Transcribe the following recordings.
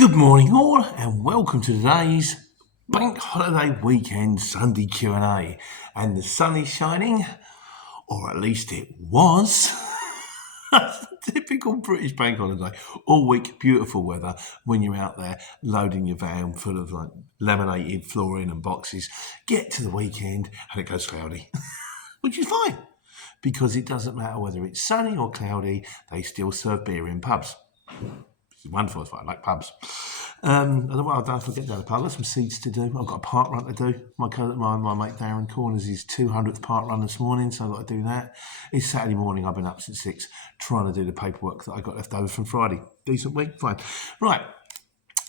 Good morning all and welcome to today's Bank Holiday Weekend Sunday Q&A. And the sun is shining, or at least it was. Typical British bank holiday. All week, beautiful weather when you're out there loading your van full of like laminated flooring and boxes. Get to the weekend and it goes cloudy, which is fine because it doesn't matter whether it's sunny or cloudy, they still serve beer in pubs. It's wonderful. I like pubs. I've done forget down the pub. I've got some seeds to do. I've got a park run to do. My mate Darren Corners his 200th park run this morning, so I've got to do that. It's Saturday morning. I've been up since 6 trying to do the paperwork that I got left over from Friday. Decent week, fine. Right,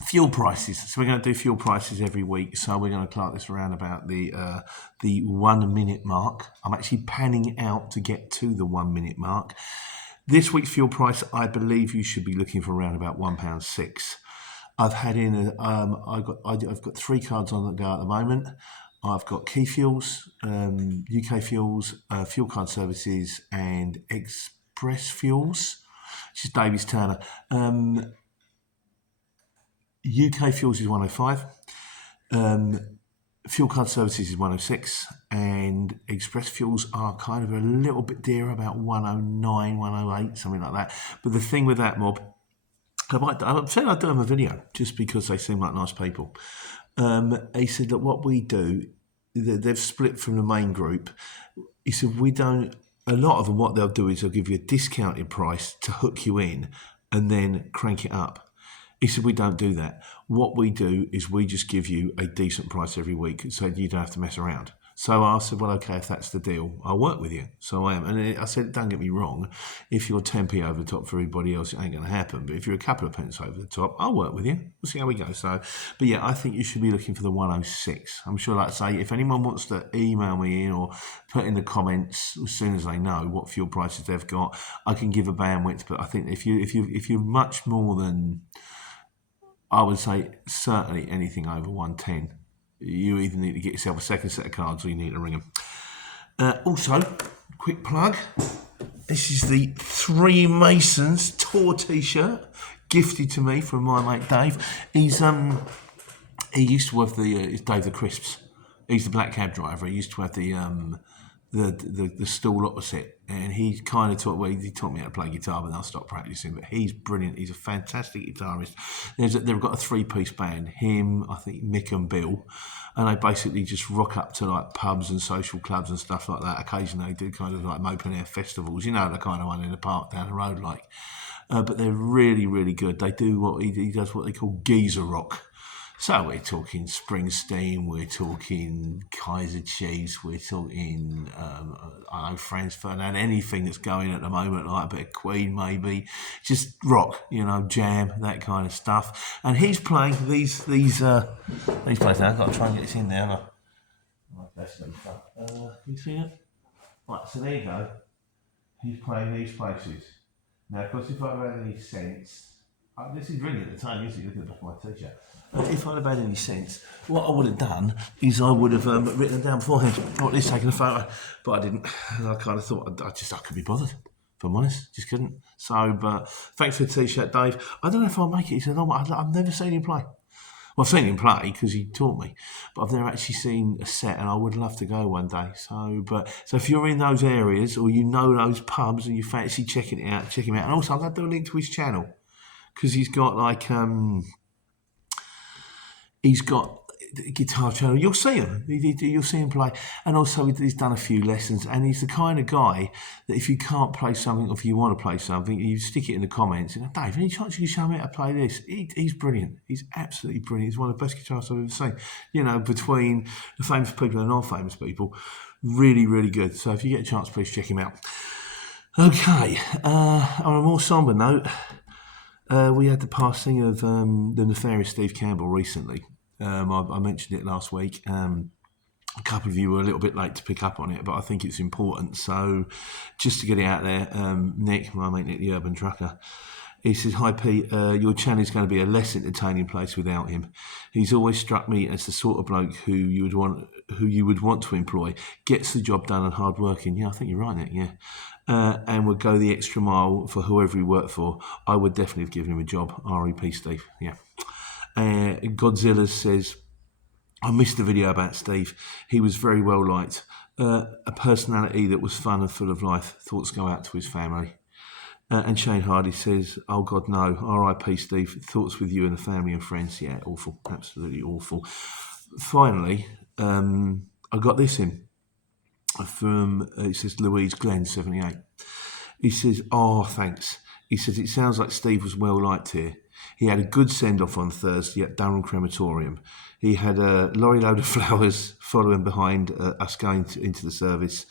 fuel prices. So we're going to do fuel prices every week. So we're going to clerk this around about the 1 minute mark. I'm actually panning out to get to the 1 minute mark. This week's fuel price, I believe you should be looking for around about £1.06. I've had in I've got 3 cards on the go at the moment. I've got Key Fuels, UK Fuels, Fuel Card Services, and Express Fuels, which is Davies Turner. UK Fuels is 105. Fuel Card Services is 106, and Express Fuels are kind of a little bit dearer, about 109, 108, something like that. But the thing with that mob, I've said I'd do them a video just because they seem like nice people. He said that what we do, they've split from the main group. He said a lot of them, what they'll do is they'll give you a discounted price to hook you in and then crank it up. He said, we don't do that. What we do is we just give you a decent price every week so you don't have to mess around. So I said, well, okay, if that's the deal, I'll work with you. So I am. And I said, don't get me wrong. If you're 10p over the top for everybody else, it ain't going to happen. But if you're a couple of pence over the top, I'll work with you. We'll see how we go. So, but yeah, I think you should be looking for the 106. I'm sure, like I say, if anyone wants to email me in or put in the comments as soon as they know what fuel prices they've got, I can give a bandwidth. But I think if you're much more than, I would say certainly anything over 110, you either need to get yourself a second set of cards or you need to ring them. Also, quick plug, this is the Three Masons tour t-shirt gifted to me from my mate Dave. He used to work it's Dave the Crisps. He's the black cab driver. He used to have the stall opposite, and he kind of taught me how to play guitar, but then I stopped practicing. But he's brilliant. He's a fantastic guitarist. They've got a 3-piece band, him, I think Mic and Bill, and they basically just rock up to like pubs and social clubs and stuff like that. Occasionally they do kind of like open air festivals, the kind of one in the park down the road like. But they're really, really good. They do he does what they call geezer rock. So we're talking Springsteen, we're talking Kaiser Chiefs, we're talking, Franz Ferdinand, anything that's going at the moment, like a bit of Queen maybe, just rock, jam, that kind of stuff. And he's playing these places now. I've got to try and get this in there. You see it? Right, so there you go. He's playing these places. Now, of course, if I've had any sense, this is really at the time, isn't it? Look at the back of my t-shirt. If I'd have had any sense, what I would have done is I would have written them down beforehand, or at least taken a photo, but I didn't. And I kind of thought I couldn't be bothered, if I'm honest, just couldn't. So, but thanks for the t-shirt, Dave. I don't know if I'll make it. He said, I've never seen him play. Well, I've seen him play because he taught me, but I've never actually seen a set, and I would love to go one day. So if you're in those areas or those pubs and you fancy checking it out, check him out. And also, I'll do a link to his channel because he's got like he's got a guitar channel. You'll see him. You'll see him play. And also he's done a few lessons. And he's the kind of guy that if you can't play something or if you want to play something, you stick it in the comments. And Dave, any chance you can show me how to play this? He's brilliant. He's absolutely brilliant. He's one of the best guitarists I've ever seen. Between the famous people and non-famous people. Really, really good. So if you get a chance, please check him out. Okay. On a more somber note, we had the passing of the Nefarious Steve Cambell recently. I mentioned it last week. A couple of you were a little bit late to pick up on it, but I think it's important. So just to get it out there, Nick, my mate Nick, the Urban Trucker, he says, "Hi Pete, your channel is going to be a less entertaining place without him. He's always struck me as the sort of bloke who you would want to employ. Gets the job done and hard working." Yeah, I think you're right, Nick. Yeah. And would go the extra mile for whoever he worked for. I would definitely have given him a job. R.E.P. Steve. Yeah. Godzilla says, I missed the video about Steve. He was very well liked. A personality that was fun and full of life. Thoughts go out to his family. And Shane Hardy says, oh God, no. R.I.P. Steve. Thoughts with you and the family and friends. Yeah, awful. Absolutely awful. Finally, I got this in from, it says Louise Glenn, 78. He says, oh, thanks. He says, it sounds like Steve was well liked here. He had a good send-off on Thursday at Durham Crematorium. He had a lorry load of flowers following behind us going into the service.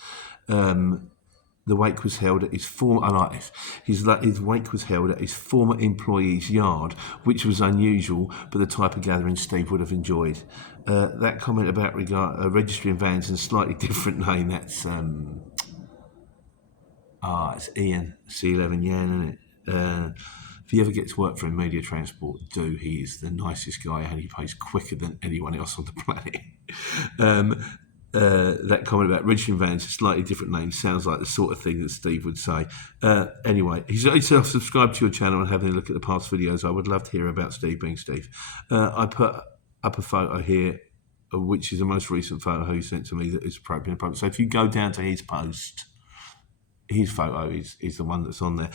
The wake was held at his former. I like this. His wake was held at his former employee's yard, which was unusual, but the type of gathering Steve would have enjoyed. That comment about registering vans and slightly different name. That's it's Ian C11 Yan, isn't it? If you ever get to work for him, Media Transport, do. He is the nicest guy and he pays quicker than anyone else on the planet. That comment about registering vans, a slightly different name, sounds like the sort of thing that Steve would say. Anyway, he said, I've subscribed to your channel and having a look at the past videos. I would love to hear about Steve being Steve. I put up a photo here, which is the most recent photo he sent to me that is appropriate. So if you go down to his post, his photo is the one that's on there.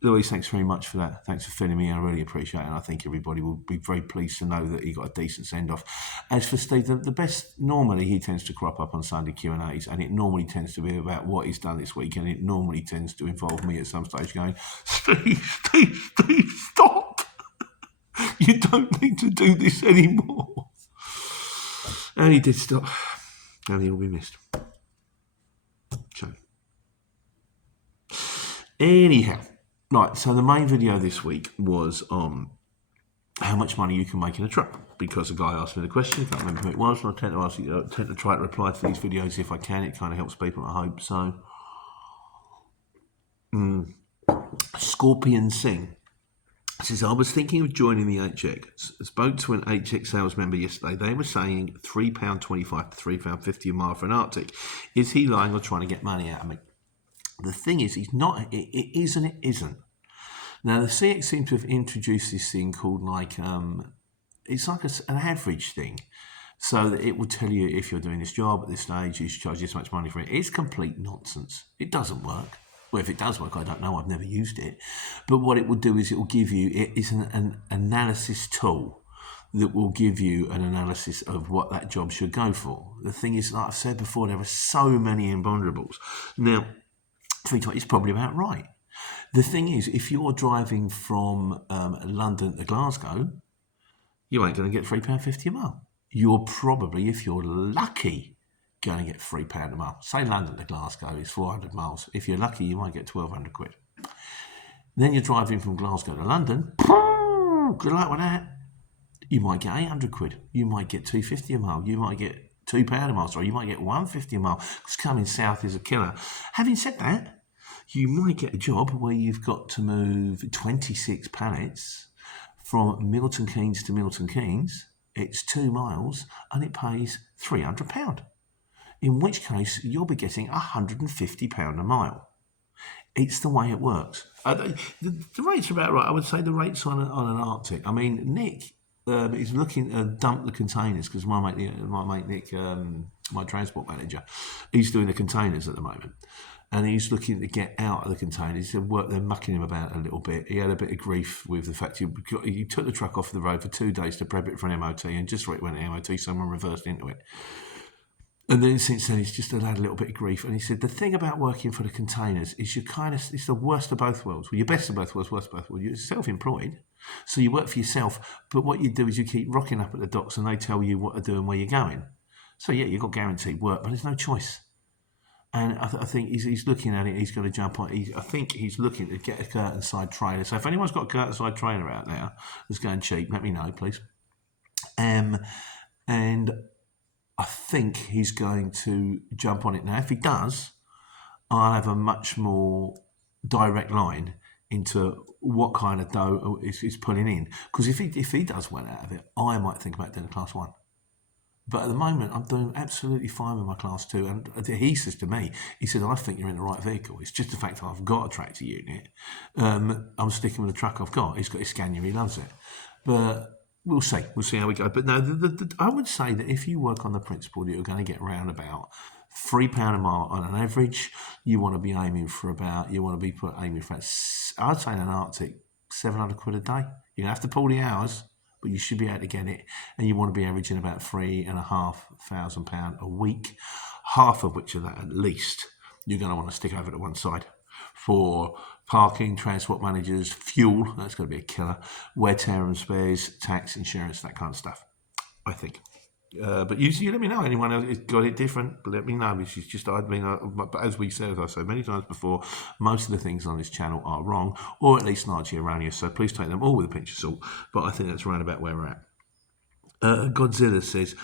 Louise, thanks very much for that. Thanks for filling me in. I really appreciate it. And I think everybody will be very pleased to know that he got a decent send-off. As for Steve, the best, normally he tends to crop up on Sunday Q&As, and it normally tends to be about what he's done this week, and it normally tends to involve me at some stage going, Steve, stop! You don't need to do this anymore. And he did stop. And he'll be missed. So. Anyhow, right, so the main video this week was on how much money you can make in a truck, because a guy asked me the question, I can't remember who it was, and I tend to try to reply to these videos if I can. It kind of helps people, I hope. So, Scorpion Singh says, I was thinking of joining the HX. I spoke to an HX sales member yesterday. They were saying £3.25 to £3.50 a mile for an Artic. Is he lying or trying to get money out of me? The thing is, he's not. It is and it isn't. Now, the CX seem to have introduced this thing called it's like an average thing, so that it will tell you if you're doing this job at this stage, you should charge this much money for it. It's complete nonsense. It doesn't work. Well, if it does work, I don't know. I've never used it. But what it will do is it will give you. It is an analysis tool that will give you an analysis of what that job should go for. The thing is, like I've said before, there are so many imponderables. Now, it's probably about right. The thing is, if you're driving from London to Glasgow, you ain't going to get £3.50 a mile. You're probably, if you're lucky, going to get £3 a mile. Say London to Glasgow is 400 miles. If you're lucky, you might get 1,200 quid. Then you're driving from Glasgow to London. Good luck with that. You might get 800 quid. You might get £2.50 a mile. You might get £2 a mile. Sorry, you might get £1.50 a mile. Because coming south is a killer. Having said that, you might get a job where you've got to move 26 pallets from Milton Keynes to Milton Keynes. It's 2 miles and it pays £300. In which case, you'll be getting £150 a mile. It's the way it works. The rates are about right. I would say the rates on an Artic. I mean, Nick is looking to dump the containers because my mate Nick, my transport manager, he's doing the containers at the moment. And he's looking to get out of the containers. They're mucking him about a little bit. He had a bit of grief with the fact he took the truck off the road for 2 days to prep it for an MOT, and just before it went to MOT, someone reversed into it. And then since then, he's just had a little bit of grief. And he said, the thing about working for the containers is it's the worst of both worlds. Well, you're best of both worlds, worst of both worlds. You're self-employed, so you work for yourself. But what you do is you keep rocking up at the docks and they tell you what to do and where you're going. So yeah, you've got guaranteed work, but there's no choice. And I think he's looking at it. He's going to jump on. I think he's looking to get a curtain side trailer. So if anyone's got a curtain side trailer out there that's going cheap, let me know, please. And I think he's going to jump on it now. If he does, I'll have a much more direct line into what kind of dough he's pulling in. Because if he does well out of it, I might think about doing a class 1. But at the moment, I'm doing absolutely fine with my class 2. And he says to me, he said, I think you're in the right vehicle. It's just the fact that I've got a tractor unit. I'm sticking with the truck I've got. He's got his Scania, he loves it. But We'll see. We'll see how we go. But no, I would say that if you work on the principle that you're going to get round about £3 a mile on an average, you want to be aiming for about, I'd say in an Arctic, 700 quid a day. You have to pull the hours, but you should be able to get it. And you want to be averaging about £3,500 a week, half of which of that at least you're going to want to stick over to one side for parking, transport managers, fuel. That's going to be a killer. Wear, tear and spares, tax, insurance, that kind of stuff, I think. But you let me know. Anyone else got it different? Let me know. This is just, but as we said, as I said many times before, most of the things on this channel are wrong, or at least largely erroneous. So please take them all with a pinch of salt. But I think that's around about where we're at. Godzilla says,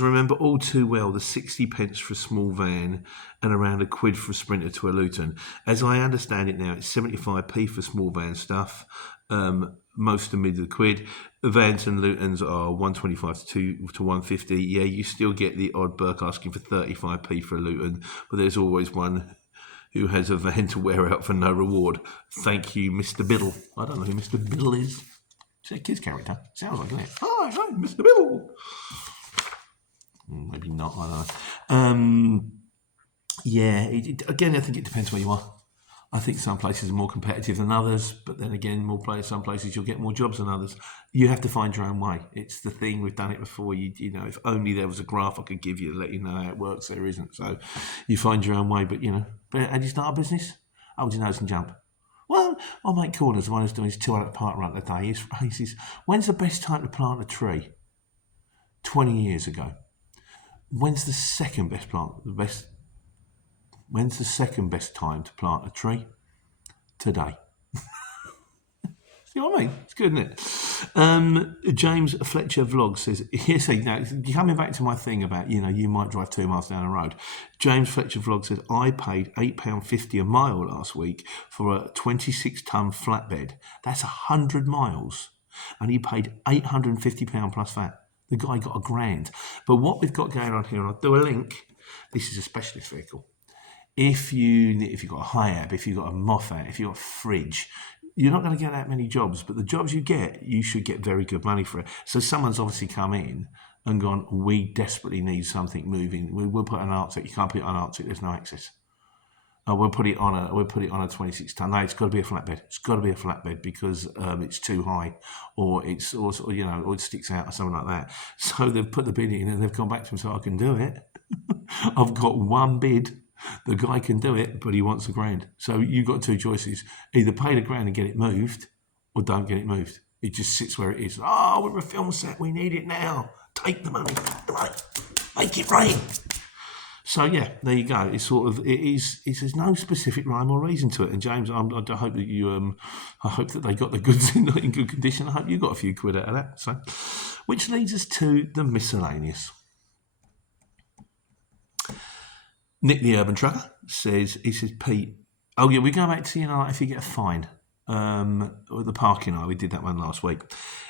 remember all too well the 60 pence for a small van and around a quid for a Sprinter to a Luton. As I understand it now, it's 75p for small van stuff, most are mid of the quid. The vans and Lutons are 125 to 150. Yeah, you still get the odd Burke asking for 35p for a Luton, but there's always one who has a van to wear out for no reward. Thank you, Mr. Biddle. I don't know who Mr. Biddle is. It's a kid's character. Sounds like it. Hi, Mr. Biddle. Maybe not, I don't know. Yeah, again, I think it depends where you are. I think some places are more competitive than others, but then again, some places you'll get more jobs than others. You have to find your own way. It's the thing, we've done it before. You know, if only there was a graph I could give you to let you know how it works, there isn't. So you find your own way, but how do you start a business? Hold your nose and jump. Well, I'll make corners. The one who's doing his 200 part run a day. He says, when's the best time to plant a tree? 20 years ago. When's the second best time to plant a tree? Today. See what I mean? It's good, isn't it? James Fletcher Vlog says, now you're coming back to my thing about, you might drive 2 miles down the road. James Fletcher Vlog says, I paid £8.50 a mile last week for a 26-ton flatbed. That's 100 miles. And he paid £850 plus that. The guy got £1,000. But what we've got going on here, and I'll do a link, this is a specialist vehicle. If you've got a Hiab, if you've got a Moffat, if you've got a fridge, you're not going to get that many jobs, but the jobs you get, you should get very good money for it. So someone's obviously come in and gone, we desperately need something moving. We'll put an Arctic. You can't put it on Arctic. There's no access. We'll put it on a 26 ton. No, it's got to be a flatbed. It's got to be a flatbed because it's too high, or it sticks out or something like that. So they've put the bid in and they've gone back to him. So I can do it. I've got one bid. The guy can do it, but he wants £1,000. So you've got two choices: either pay the £1,000 and get it moved, or don't get it moved. It just sits where it is. Oh, we're a film set. We need it now. Take the money. Right. Make it rain. So yeah, there you go. It's there's no specific rhyme or reason to it. And James, I hope that I hope that they got the goods in good condition. I hope you got a few quid out of that. So, which leads us to the miscellaneous. Nick the Urban Trucker says, Pete, oh yeah, we go back to, if you get a fine, or the parking we did that one last week.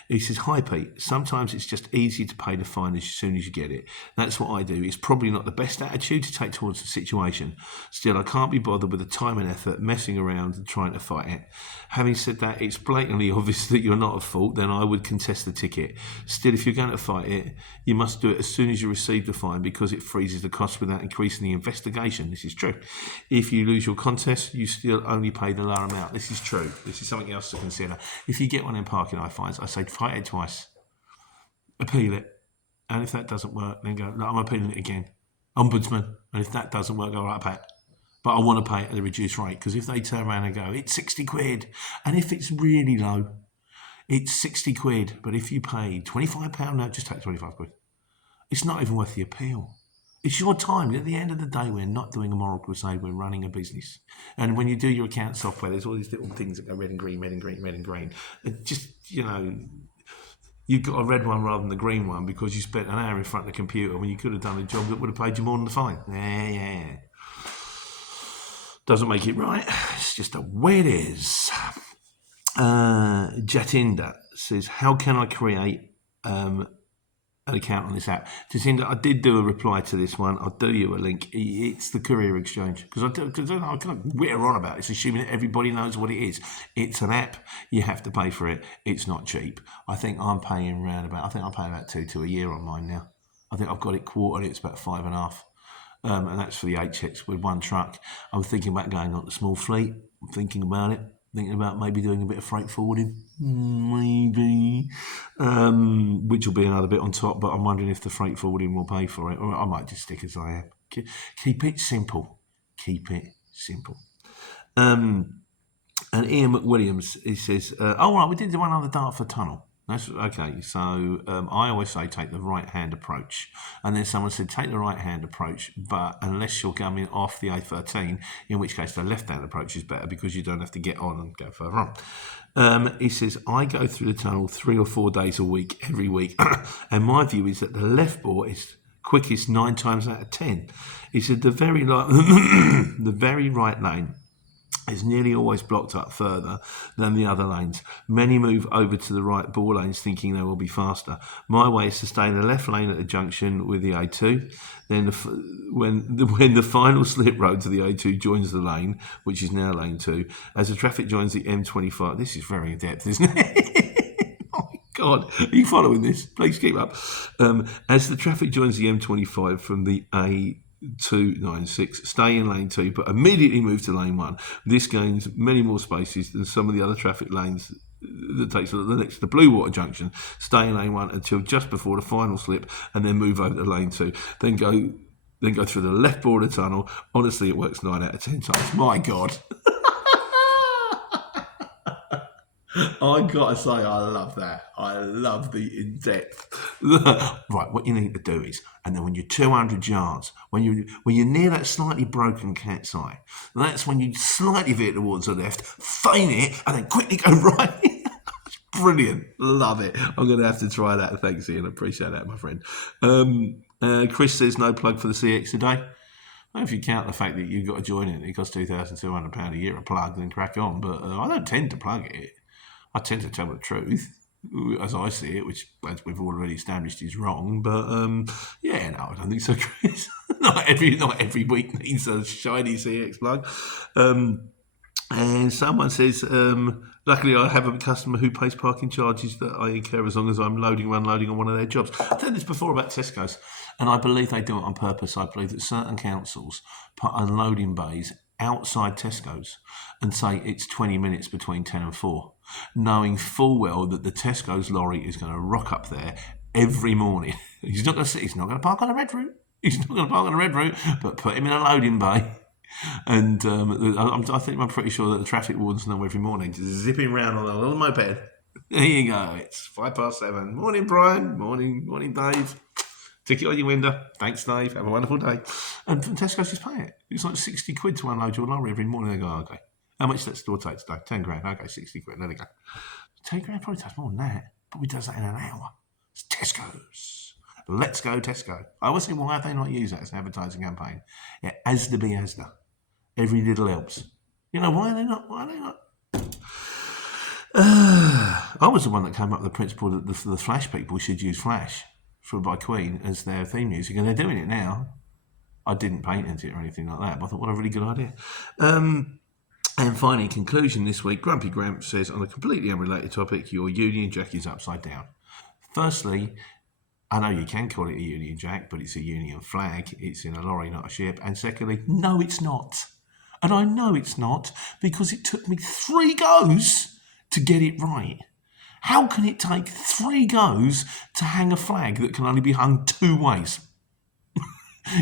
He says, hi Pete, sometimes it's just easier to pay the fine as soon as you get it. That's what I do. It's probably not the best attitude to take towards the situation. Still, I can't be bothered with the time and effort messing around and trying to fight it. Having said that, it's blatantly obvious that you're not at fault, then I would contest the ticket. Still, if you're going to fight it, you must do it as soon as you receive the fine because it freezes the cost without increasing the investigation. This is true. If you lose your contest, you still only pay the lower amount. This is true. This is something else to consider. If you get one in parking fines, I say fight it twice, appeal it, and if that doesn't work, then go, no, I'm appealing it again. Ombudsman, and if that doesn't work, go right, Pat. But I want to pay it at a reduced rate, because if they turn around and go, it's 60 quid, and if it's really low, it's 60 quid, but if you pay £25, no, just take 25 quid. It's not even worth the appeal. It's your time. At the end of the day, we're not doing a moral crusade. We're running a business. And when you do your account software, there's all these little things that go red and green, red and green, red and green. It just, you've got a red one rather than the green one because you spent an hour in front of the computer when you could have done a job that would have paid you more than the fine. Yeah. Doesn't make it right. It's just the way it is. Jatinda says, how can I create an account on this app. Jacinda, I did do a reply to this one. I'll do you a link. It's the Courier Exchange, because I can't whitter on about this, assuming that everybody knows what it is. It's an app. You have to pay for it. It's not cheap. I think I'm paying about two a year on mine now. I think I've got it quarterly. It's about 5.5. And that's for the HX with one truck. I'm thinking about going on the small fleet. I'm thinking about it. Thinking about maybe doing a bit of freight forwarding, maybe, which will be another bit on top, but I'm wondering if the freight forwarding will pay for it, or I might just stick as I am. Keep it simple. Keep it simple. And Ian McWilliams, he says, right, we did the one on the Dartford Tunnel. That's okay. So I always say take the right-hand approach, and then someone said take the right-hand approach, but unless you're coming off the A13, in which case the left-hand approach is better because you don't have to get on and go further on. He says I go through the tunnel 3 or 4 days a week, every week, and my view is that the left bore is quickest 9 times out of 10. He said the very right lane is nearly always blocked up further than the other lanes. Many move over to the right bore lanes thinking they will be faster. My way is to stay in the left lane at the junction with the A2. Then when the final slip road to the A2 joins the lane, which is now lane 2, as the traffic joins the M25, this is very in-depth, isn't it? Oh my God, are you following this? Please keep up. As the traffic joins the M25 from the A296, stay in lane 2, but immediately move to lane 1. This gains many more spaces than some of the other traffic lanes that takes the next to Blue Water Junction. Stay in lane 1 until just before the final slip, and then move over to lane 2. Then go through the left border tunnel. Honestly, it works 9 out of 10 times. My God. I gotta say, I love that. I love the in-depth. Right, what you need to do is, and then when you're 200 yards, when you're near that slightly broken cat's eye, that's when you slightly veer towards the left, feign it, and then quickly go right. Brilliant, love it. I'm going to have to try that. Thanks, Ian. I appreciate that, my friend. Chris says no plug for the CX today. Well, if you count the fact that you've got to join it costs £2,200 a year a plug, then crack on. But I don't tend to plug it. I tend to tell the truth, as I see it, which, as we've already established, is wrong. But yeah, no, I don't think so, Chris. not every week needs a shiny CX plug. And someone says, luckily I have a customer who pays parking charges that I incur as long as I'm loading or unloading on one of their jobs. I've said this before about Tesco's, and I believe they do it on purpose. I believe that certain councils put unloading bays outside Tesco's and say it's 20 minutes between 10 and 4, knowing full well that the Tesco's lorry is going to rock up there every morning. He's not going to park on a red route. But put him in a loading bay. And I'm pretty sure that the traffic wardens know every morning, just zipping round on a little moped. There you go. It's 7:05. Morning, Brian. Morning, Dave. Ticket on your window. Thanks, Dave. Have a wonderful day. And Tesco's just pay it. It's like 60 quid to unload your lorry every morning. They go, okay. How much does that store take today? 10 grand. Okay, 60 quid. There they go. 10 grand probably takes more than that. Probably does that in an hour. It's Tesco's. Let's go, Tesco. I always say, why have they not used that as an advertising campaign? Yeah, Asda be Asda. Every little helps. You know, why are they not? I was the one that came up with the principle that the Flash people should use Flash by Queen as their theme music, and they're doing it now. I didn't patent it or anything like that, but I thought, what a really good idea. And finally, in conclusion this week, Grumpy Gramp says, on a completely unrelated topic, your Union Jack is upside down. Firstly, I know you can call it a Union Jack, but it's a Union flag. It's in a lorry, not a ship. And secondly, no, it's not. And I know it's not because it took me 3 goes to get it right. How can it take 3 goes to hang a flag that can only be hung 2 ways?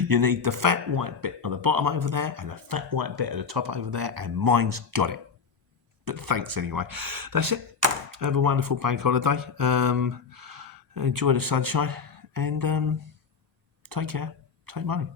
You need the fat white bit at the bottom over there and the fat white bit at the top over there, and mine's got it. But thanks anyway. That's it. Have a wonderful bank holiday. Enjoy the sunshine and take care. Take money.